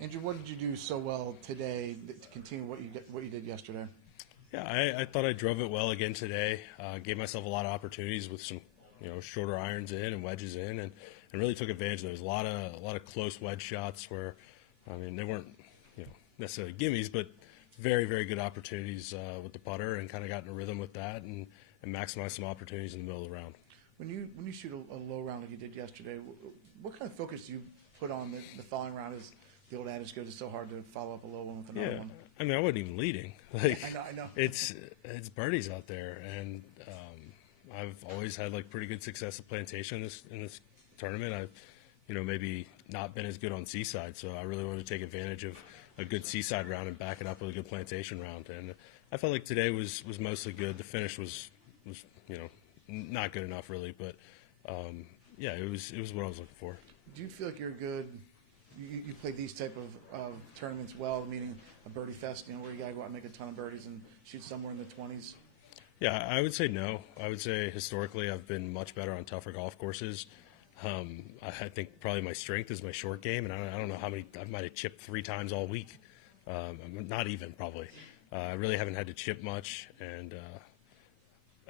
Andrew, what did you do so well today to continue what you did yesterday? Yeah, I thought I drove it well again today. Gave myself a lot of opportunities with some, shorter irons in and wedges in, and really took advantage of those. A lot of close wedge shots where, I mean, they weren't, necessarily gimmies, but very, very good opportunities with the putter, and kind of got in a rhythm with that and maximized some opportunities in the middle of the round. When you shoot a low round like you did yesterday, what kind of focus do you put on the following round? Is the old adage goes, it's so hard to follow up a low one with another one? I mean, I wasn't even leading. Like, I know. It's birdies out there, and I've always had like pretty good success at plantation in this tournament. I've maybe not been as good on seaside, so I really wanted to take advantage of a good seaside round and back it up with a good plantation round. And I felt like today was mostly good. The finish was not good enough really, but it was what I was looking for. Do you feel like you're good? You play these type of tournaments well, meaning a birdie fest, where you got to go out and make a ton of birdies and shoot somewhere in the 20s? Yeah, I would say no. I would say historically I've been much better on tougher golf courses. I think probably my strength is my short game, and I don't know how many I might have chipped 3 times all week. Not even probably. I really haven't had to chip much, and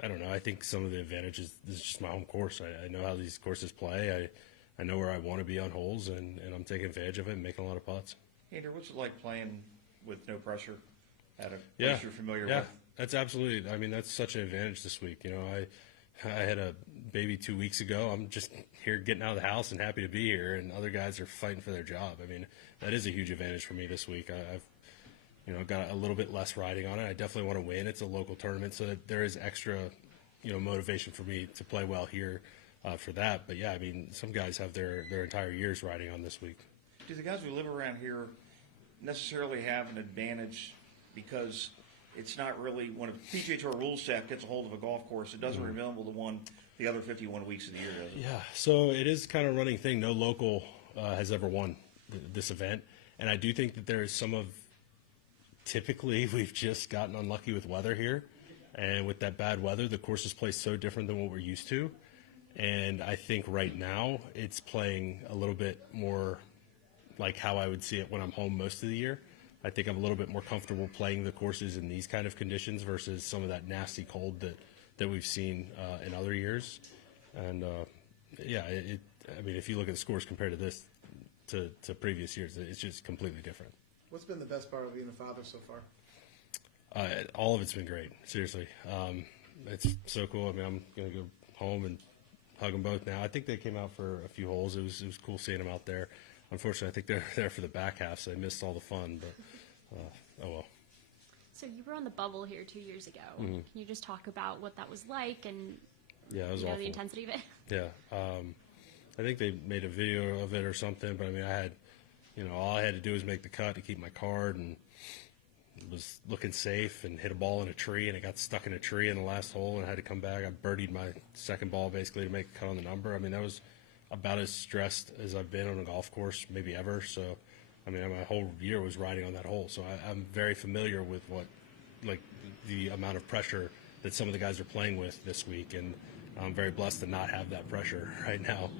I don't know. I think some of the advantages, this is just my home course. I know how these courses play. I know where I want to be on holes, and I'm taking advantage of it and making a lot of putts. Andrew, what's it like playing with no pressure at a place you're familiar with? Yeah, that's absolutely. I mean, that's such an advantage this week. I had a baby 2 weeks ago. I'm just here getting out of the house and happy to be here, and other guys are fighting for their job. I mean, that is a huge advantage for me this week. I've got a little bit less riding on it. I definitely want to win. It's a local tournament, so that there is extra, motivation for me to play well here for that. But yeah, I mean, some guys have their entire years riding on this week. Do the guys who live around here necessarily have an advantage because it's not really, when a PGA Tour rule set gets a hold of a golf course, it doesn't resemble the other 51 weeks of the year, does it? Yeah, so it is kind of a running thing. No local has ever won this event, and I do think that there is some of, typically we've just gotten unlucky with weather here, and with that bad weather, the course is played so different than what we're used to, and I think right now it's playing a little bit more like how I would see it when I'm home most of the year. I think I'm a little bit more comfortable playing the courses in these kind of conditions versus some of that nasty cold that we've seen in other years. And I mean, if you look at the scores compared to this to previous years, it's just completely different. What's been the best part of being a father so far? All of it's been great. Seriously, it's so cool. I mean, I'm gonna go home and hug them both now. I think they came out for a few holes. It was cool seeing them out there. Unfortunately, I think they're there for the back half, so they missed all the fun. But oh well. So you were on the bubble here 2 years ago. Mm-hmm. Can you just talk about what that was like and Yeah, it was awful. the intensity of it? Yeah, I think they made a video of it or something. But I mean, I had, all I had to do was make the cut to keep my card, and was looking safe, and hit a ball in a tree, and it got stuck in a tree in the last hole, and I had to come back. I birdied my second ball basically to make a cut on the number. I mean, that was about as stressed as I've been on a golf course maybe ever. So, I mean, my whole year was riding on that hole. So I'm very familiar with the amount of pressure that some of the guys are playing with this week, and I'm very blessed to not have that pressure right now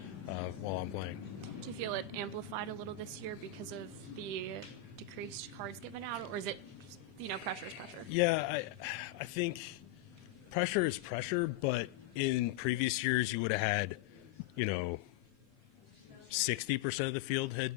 while I'm playing. Do you feel it amplified a little this year because of the decreased cards given out, or is it, pressure is pressure? Yeah, I think pressure is pressure, but in previous years you would have had, 60% of the field had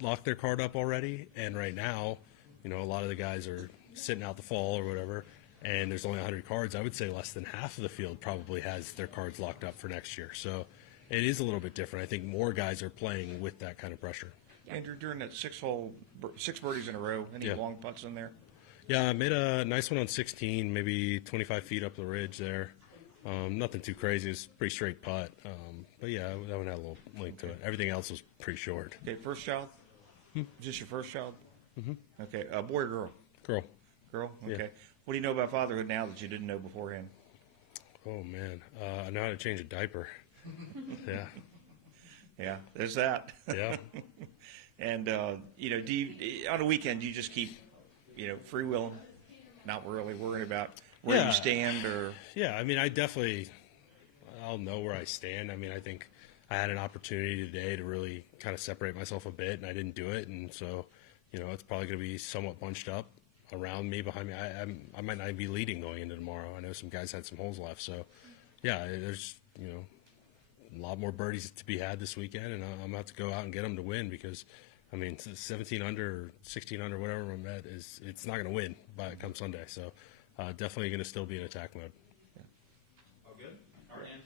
locked their card up already, and right now, a lot of the guys are sitting out the fall or whatever, and there's only 100 cards. I would say less than half of the field probably has their cards locked up for next year. So it is a little bit different. I think more guys are playing with that kind of pressure. Andrew, during that 6 birdies in a row, any long putts in there? Yeah, I made a nice one on 16, maybe 25 feet up the ridge there. Nothing too crazy. It's a pretty straight putt. But yeah, that one had a little link to it. Everything else was pretty short. Okay, first child? Is this your first child? Mm-hmm. Okay, boy or girl? Girl. Girl? Okay. Yeah. What do you know about fatherhood now that you didn't know beforehand? Oh, man. I know how to change a diaper. Yeah. Yeah, there's that. Yeah. And, do you, on a weekend, do you just keep, free-wheeling, not really worrying about where you stand or? Yeah, I mean, I'll know where I stand. I mean, I think I had an opportunity today to really kind of separate myself a bit, and I didn't do it. And so you know, it's probably going to be somewhat bunched up around me, behind me. I might not be leading going into tomorrow. I know some guys had some holes left. So, yeah, there's, you know, a lot more birdies to be had this weekend, and I'm going to have to go out and get them to win because, I mean, 17 under or 16 under, whatever I'm at, it's not going to win come Sunday. So, definitely going to still be in attack mode. All good? All right, and